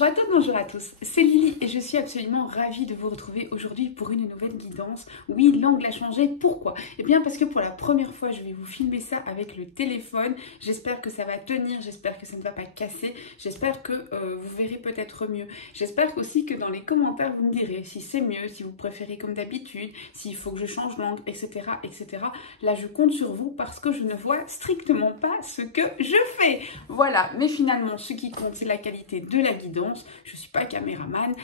Bonjour à toutes, bonjour à tous, c'est Lily et je suis absolument ravie de vous retrouver aujourd'hui pour une nouvelle guidance. Oui, l'angle a changé, pourquoi? Eh bien parce que pour la première fois je vais vous filmer ça avec le téléphone. J'espère que ça va tenir, j'espère que ça ne va pas casser, j'espère que vous verrez peut-être mieux. J'espère aussi que dans les commentaires vous me direz si c'est mieux, si vous préférez comme d'habitude, s'il faut que je change l'angle, etc., etc. Là je compte sur vous parce que je ne vois strictement pas ce que je fais. Voilà, mais finalement ce qui compte c'est la qualité de la guidance. Je ne suis pas caméraman,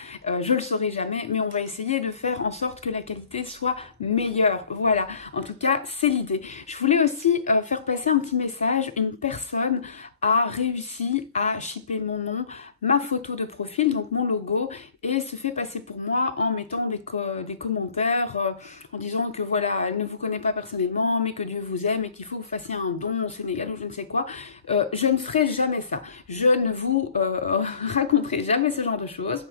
je le saurai jamais, mais on va essayer de faire en sorte que la qualité soit meilleure. Voilà, en tout cas, c'est l'idée. Je voulais aussi faire passer un petit message. Une personne a réussi à shipper mon nom, ma photo de profil, donc mon logo, et se fait passer pour moi en mettant des commentaires, en disant que voilà, elle ne vous connaît pas personnellement, mais que Dieu vous aime et qu'il faut que vous fassiez un don au Sénégal ou je ne sais quoi. Je ne ferai jamais ça. Je ne vous raconterai jamais ce genre de choses.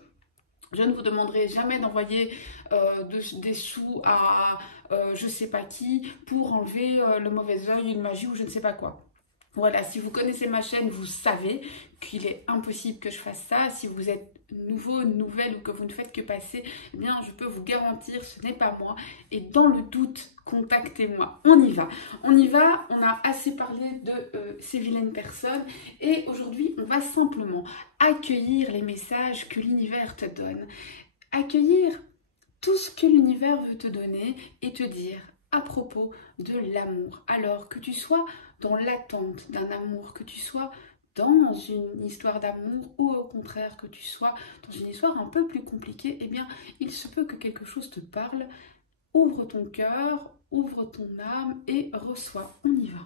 Je ne vous demanderai jamais d'envoyer des sous à je ne sais pas qui pour enlever le mauvais œil, une magie ou je ne sais pas quoi. Voilà, si vous connaissez ma chaîne, vous savez qu'il est impossible que je fasse ça. Si vous êtes nouveau, nouvelle ou que vous ne faites que passer, eh bien, je peux vous garantir, ce n'est pas moi. Et dans le doute, contactez-moi. On y va. On y va. On a assez parlé de ces vilaines personnes. Et aujourd'hui, on va simplement accueillir les messages que l'univers te donne. Accueillir tout ce que l'univers veut te donner et te dire à propos de l'amour. Alors que tu sois dans l'attente d'un amour, que tu sois dans une histoire d'amour ou au contraire que tu sois dans une histoire un peu plus compliquée, eh bien il se peut que quelque chose te parle. Ouvre ton cœur, ouvre ton âme et reçois. On y va.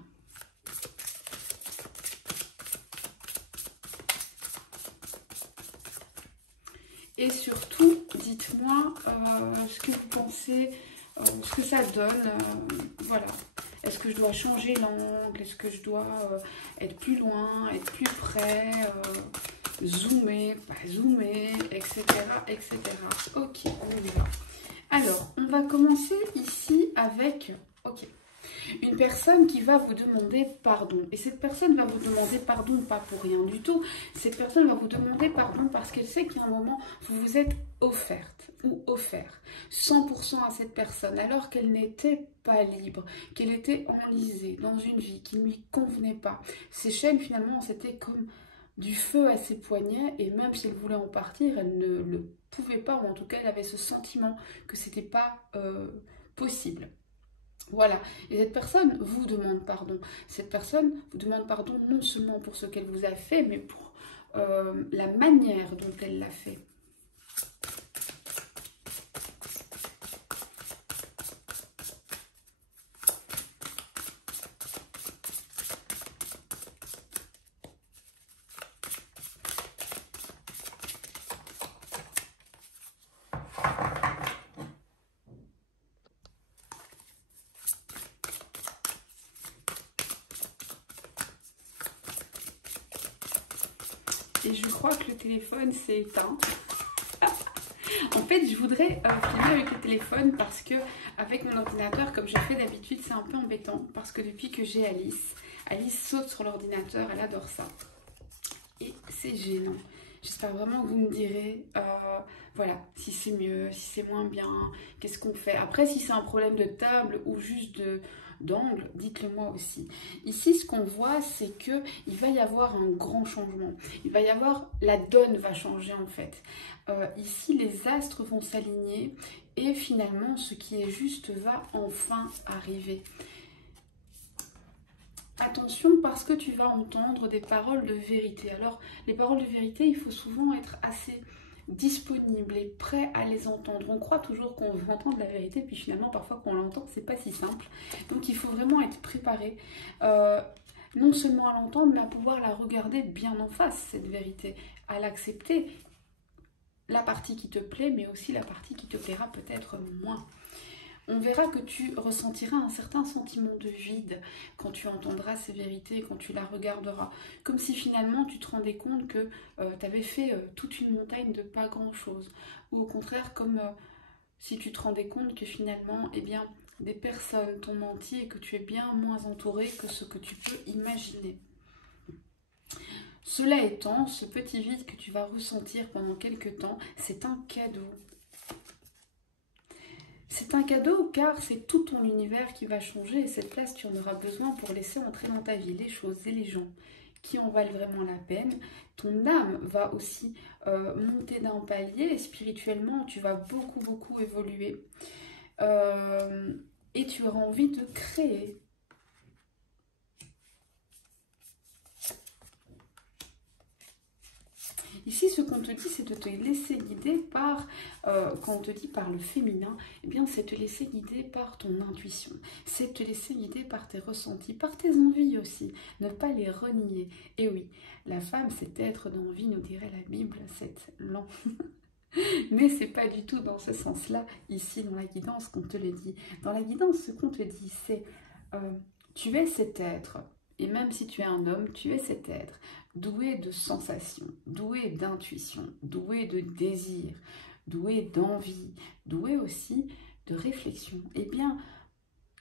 Et surtout, dites-moi ce que vous pensez, ce que ça donne. Voilà. Est-ce que je dois changer l'angle? Est-ce que je dois être plus loin, être plus près, zoomer, pas zoomer, etc., etc. Ok, on y va. Alors, on va commencer ici avec... Ok. Une personne qui va vous demander pardon. Et cette personne va vous demander pardon pas pour rien du tout. Cette personne va vous demander pardon parce qu'elle sait qu'à un moment, vous vous êtes offerte ou offert 100% à cette personne alors qu'elle n'était pas libre, qu'elle était enlisée dans une vie qui ne lui convenait pas. Ces chaînes, finalement, c'était comme du feu à ses poignets et même si elle voulait en partir, elle ne le pouvait pas ou en tout cas, elle avait ce sentiment que c'était pas possible. Voilà, et cette personne vous demande pardon. Cette personne vous demande pardon non seulement pour ce qu'elle vous a fait, mais pour la manière dont elle l'a fait. Et je crois que le téléphone s'est éteint. En fait, je voudrais filmer avec le téléphone parce que avec mon ordinateur, comme je fais d'habitude, c'est un peu embêtant. Parce que depuis que j'ai Alice, Alice saute sur l'ordinateur, elle adore ça. Et c'est gênant. J'espère vraiment que vous me direz, voilà, si c'est mieux, si c'est moins bien, qu'est-ce qu'on fait. Après, si c'est un problème de table ou juste d'angle, dites-le moi aussi. Ici, ce qu'on voit, c'est que il va y avoir un grand changement. Il va y avoir, la donne va changer en fait. Ici, les astres vont s'aligner et finalement, ce qui est juste va enfin arriver. Attention parce que tu vas entendre des paroles de vérité. Alors, les paroles de vérité, il faut souvent être assez disponible et prêt à les entendre. On croit toujours qu'on veut entendre la vérité, puis finalement, parfois, quand on l'entend, c'est pas si simple. Donc, il faut vraiment être préparé, non seulement à l'entendre, mais à pouvoir la regarder bien en face, cette vérité, à l'accepter. La partie qui te plaît, mais aussi la partie qui te plaira peut-être moins. On verra que tu ressentiras un certain sentiment de vide quand tu entendras ces vérités, quand tu la regarderas. Comme si finalement tu te rendais compte que tu avais fait toute une montagne de pas grand-chose. Ou au contraire, comme si tu te rendais compte que finalement, eh bien, des personnes t'ont menti et que tu es bien moins entouré que ce que tu peux imaginer. Cela étant, ce petit vide que tu vas ressentir pendant quelques temps, c'est un cadeau. C'est un cadeau car c'est tout ton univers qui va changer et cette place, tu en auras besoin pour laisser entrer dans ta vie les choses et les gens qui en valent vraiment la peine. Ton âme va aussi monter d'un palier et spirituellement, tu vas beaucoup évoluer. Et tu auras envie de créer. Ici, ce qu'on te dit, c'est de te laisser guider par, quand on te dit par le féminin, eh bien, c'est te laisser guider par ton intuition. C'est te laisser guider par tes ressentis, par tes envies aussi. Ne pas les renier. Et oui, la femme, c'est être d'envie, nous dirait la Bible, c'est lent. Mais c'est pas du tout dans ce sens-là, ici, dans la guidance, qu'on te le dit. Dans la guidance, ce qu'on te dit, c'est tu es cet être. Et même si tu es un homme, tu es cet être doué de sensations, doué d'intuition, doué de désir, doué d'envie, doué aussi de réflexion. Eh bien,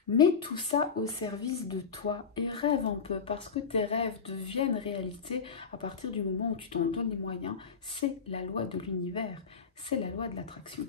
mets tout ça au service de toi et rêve un peu parce que tes rêves deviennent réalité à partir du moment où tu t'en donnes les moyens. C'est la loi de l'univers, c'est la loi de l'attraction.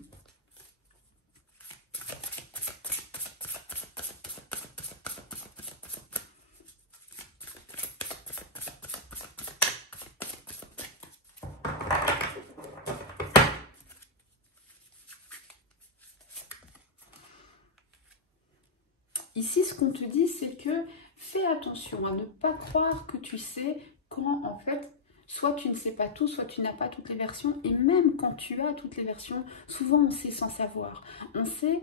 Ici, ce qu'on te dit, c'est que fais attention à ne pas croire que tu sais quand, en fait, soit tu ne sais pas tout, soit tu n'as pas toutes les versions. Et même quand tu as toutes les versions, souvent on sait sans savoir. On sait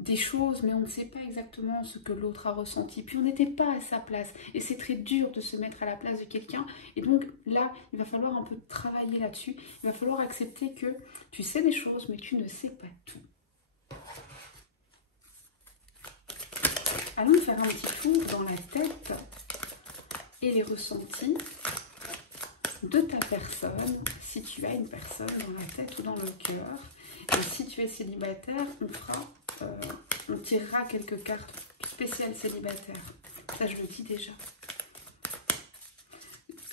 des choses, mais on ne sait pas exactement ce que l'autre a ressenti. Puis on n'était pas à sa place. Et c'est très dur de se mettre à la place de quelqu'un. Et donc là, il va falloir un peu travailler là-dessus. Il va falloir accepter que tu sais des choses, mais tu ne sais pas tout. Allons faire un petit tour dans la tête et les ressentis de ta personne, si tu as une personne dans la tête ou dans le cœur. Et si tu es célibataire, on tirera quelques cartes spéciales célibataires. Ça, je le dis déjà.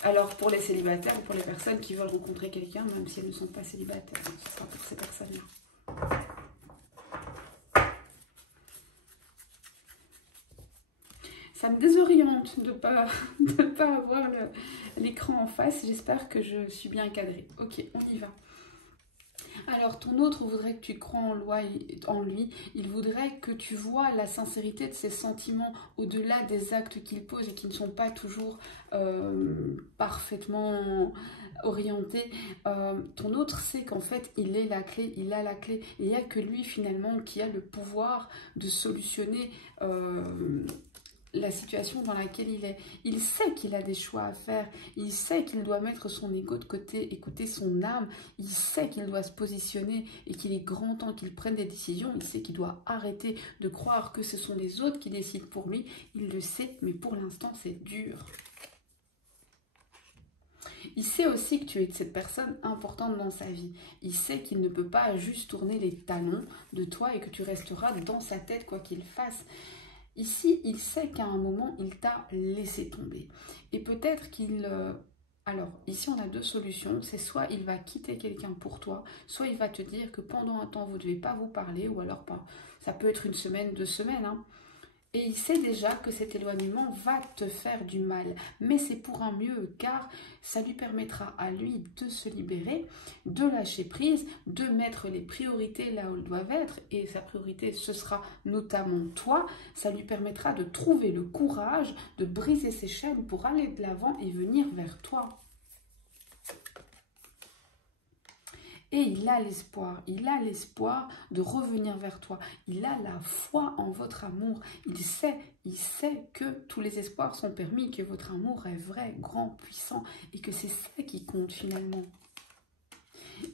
Alors, pour les célibataires ou pour les personnes qui veulent rencontrer quelqu'un, même si elles ne sont pas célibataires, ce sera pour ces personnes-là. Ça me désoriente de pas avoir l'écran en face. J'espère que je suis bien cadrée. Ok, on y va. Alors, ton autre voudrait que tu crois en lui. Il voudrait que tu vois la sincérité de ses sentiments au-delà des actes qu'il pose et qui ne sont pas toujours parfaitement orientés. Ton autre sait qu'en fait, il est la clé, il a la clé. Et il n'y a que lui, finalement, qui a le pouvoir de solutionner la situation dans laquelle il est. Il sait qu'il a des choix à faire, il sait qu'il doit mettre son ego de côté, écouter son âme, il sait qu'il doit se positionner et qu'il est grand temps qu'il prenne des décisions, il sait qu'il doit arrêter de croire que ce sont les autres qui décident pour lui, il le sait, mais pour l'instant c'est dur. Il sait aussi que tu es cette personne importante dans sa vie. Il sait qu'il ne peut pas juste tourner les talons de toi et que tu resteras dans sa tête quoi qu'il fasse. Ici, il sait qu'à un moment, il t'a laissé tomber. Et peut-être qu'il... Alors, ici, on a deux solutions. C'est soit il va quitter quelqu'un pour toi, soit il va te dire que pendant un temps, vous ne devez pas vous parler, ou alors pas. Ça peut être une semaine, 2 semaines, hein. Et il sait déjà que cet éloignement va te faire du mal. Mais c'est pour un mieux, car ça lui permettra à lui de se libérer, de lâcher prise, de mettre les priorités là où elles doivent être. Et sa priorité, ce sera notamment toi. Ça lui permettra de trouver le courage de briser ses chaînes pour aller de l'avant et venir vers toi. Et il a l'espoir de revenir vers toi. Il a la foi en votre amour. Il sait que tous les espoirs sont permis, que votre amour est vrai, grand, puissant et que c'est ça qui compte finalement.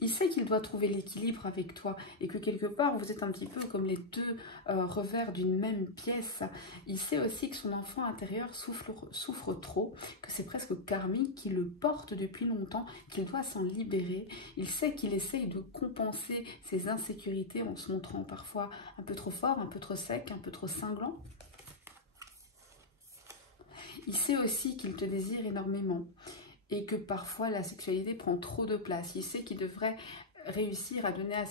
Il sait qu'il doit trouver l'équilibre avec toi et que quelque part, vous êtes un petit peu comme les deux revers d'une même pièce. Il sait aussi que son enfant intérieur souffre trop, que c'est presque karmique, qu'il le porte depuis longtemps, qu'il doit s'en libérer. Il sait qu'il essaye de compenser ses insécurités en se montrant parfois un peu trop fort, un peu trop sec, un peu trop cinglant. Il sait aussi qu'il te désire énormément. et que parfois la sexualité prend trop de place. Il sait qu'il devrait réussir à donner à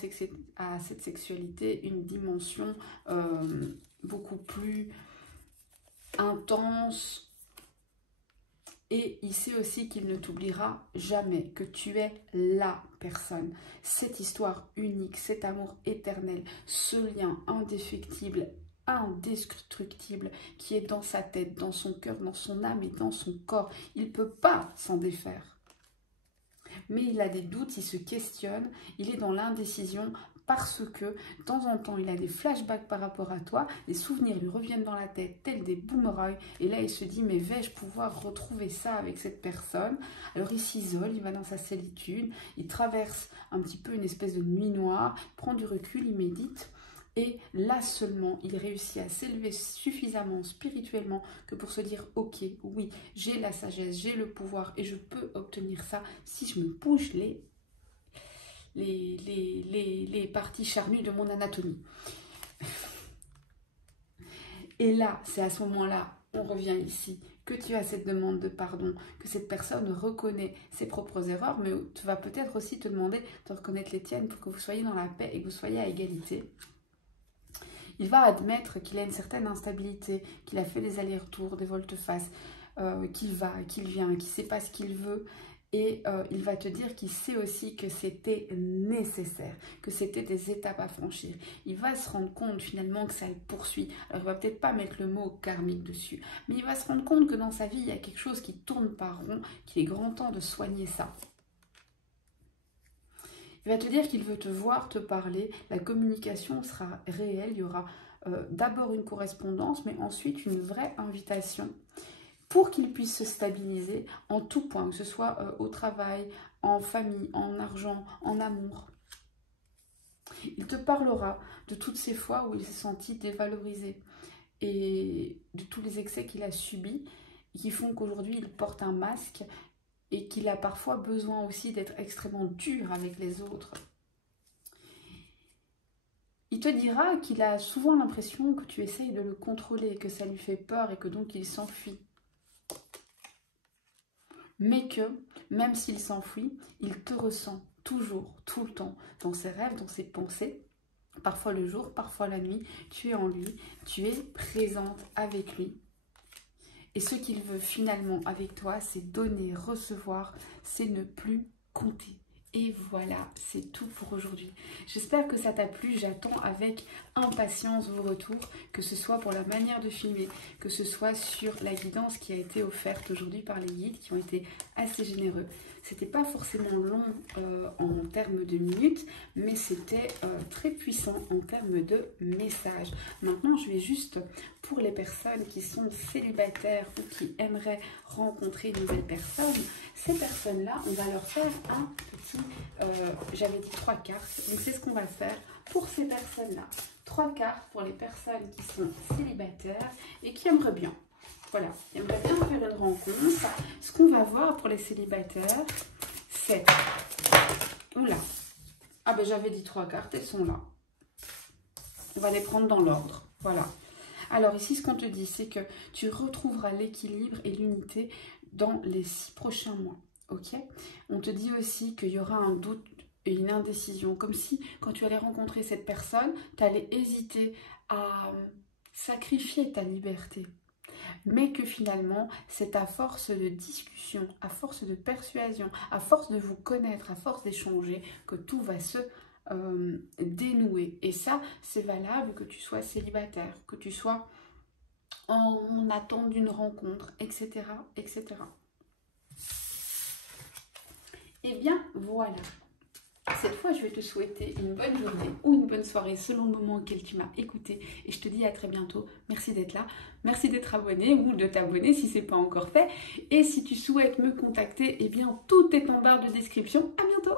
cette sexualité une dimension beaucoup plus intense. Et il sait aussi qu'il ne t'oubliera jamais, que tu es la personne. Cette histoire unique, cet amour éternel, ce lien indéfectible, indestructible qui est dans sa tête, dans son cœur, dans son âme et dans son corps. Il ne peut pas s'en défaire. Mais il a des doutes, il se questionne, il est dans l'indécision parce que de temps en temps, il a des flashbacks par rapport à toi, les souvenirs lui reviennent dans la tête tels des boomerangs, et là il se dit mais vais-je pouvoir retrouver ça avec cette personne? Alors il s'isole, il va dans sa solitude, il traverse un petit peu une espèce de nuit noire, prend du recul, il médite. Et là seulement, il réussit à s'élever suffisamment spirituellement que pour se dire « Ok, oui, j'ai la sagesse, j'ai le pouvoir et je peux obtenir ça si je me bouge les parties charnues de mon anatomie. » Et là, c'est à ce moment-là, on revient ici, que tu as cette demande de pardon, que cette personne reconnaît ses propres erreurs, mais tu vas peut-être aussi te demander de reconnaître les tiennes pour que vous soyez dans la paix et que vous soyez à égalité. Il va admettre qu'il a une certaine instabilité, qu'il a fait des allers-retours, des volte-face, qu'il va, qu'il vient, qu'il ne sait pas ce qu'il veut. Et il va te dire qu'il sait aussi que c'était nécessaire, que c'était des étapes à franchir. Il va se rendre compte finalement que ça le poursuit. Alors il ne va peut-être pas mettre le mot karmique dessus, mais il va se rendre compte que dans sa vie, il y a quelque chose qui tourne par rond, qu'il est grand temps de soigner ça. Il va te dire qu'il veut te voir, te parler, la communication sera réelle, il y aura d'abord une correspondance, mais ensuite une vraie invitation pour qu'il puisse se stabiliser en tout point, que ce soit au travail, en famille, en argent, en amour. Il te parlera de toutes ces fois où il s'est senti dévalorisé et de tous les excès qu'il a subis qui font qu'aujourd'hui il porte un masque et qu'il a parfois besoin aussi d'être extrêmement dur avec les autres. Il te dira qu'il a souvent l'impression que tu essayes de le contrôler, que ça lui fait peur et que donc il s'enfuit. Mais que, même s'il s'enfuit, il te ressent toujours, tout le temps, dans ses rêves, dans ses pensées, parfois le jour, parfois la nuit, tu es en lui, tu es présente avec lui. Et ce qu'il veut finalement avec toi, c'est donner, recevoir, c'est ne plus compter. Et voilà, c'est tout pour aujourd'hui. J'espère que ça t'a plu. J'attends avec impatience vos retours, que ce soit pour la manière de filmer, que ce soit sur la guidance qui a été offerte aujourd'hui par les guides qui ont été assez généreux. C'était pas forcément long en termes de minutes, mais c'était très puissant en termes de messages. Maintenant, je vais juste, pour les personnes qui sont célibataires ou qui aimeraient rencontrer de nouvelles personnes, ces personnes-là, on va leur faire un petit, j'avais dit 3 cartes, donc c'est ce qu'on va faire pour ces personnes-là. 3 cartes pour les personnes qui sont célibataires et qui aimeraient bien. Voilà, j'aimerais bien faire une rencontre. Ce qu'on va voir pour les célibataires, c'est... Oula. Ah ben j'avais dit 3 cartes, elles sont là. On va les prendre dans l'ordre. Voilà. Alors ici, ce qu'on te dit, c'est que tu retrouveras l'équilibre et l'unité dans les 6 prochains mois. Ok? On te dit aussi qu'il y aura un doute et une indécision. Comme si, quand tu allais rencontrer cette personne, tu allais hésiter à sacrifier ta liberté. Mais que finalement, c'est à force de discussion, à force de persuasion, à force de vous connaître, à force d'échanger, que tout va se dénouer. Et ça, c'est valable que tu sois célibataire, que tu sois en attente d'une rencontre, etc., etc. Et bien, voilà. Cette fois, je vais te souhaiter une bonne journée ou une bonne soirée selon le moment auquel tu m'as écouté. Et je te dis à très bientôt. Merci d'être là. Merci d'être abonné ou de t'abonner si ce n'est pas encore fait. Et si tu souhaites me contacter, eh bien, tout est en barre de description. À bientôt!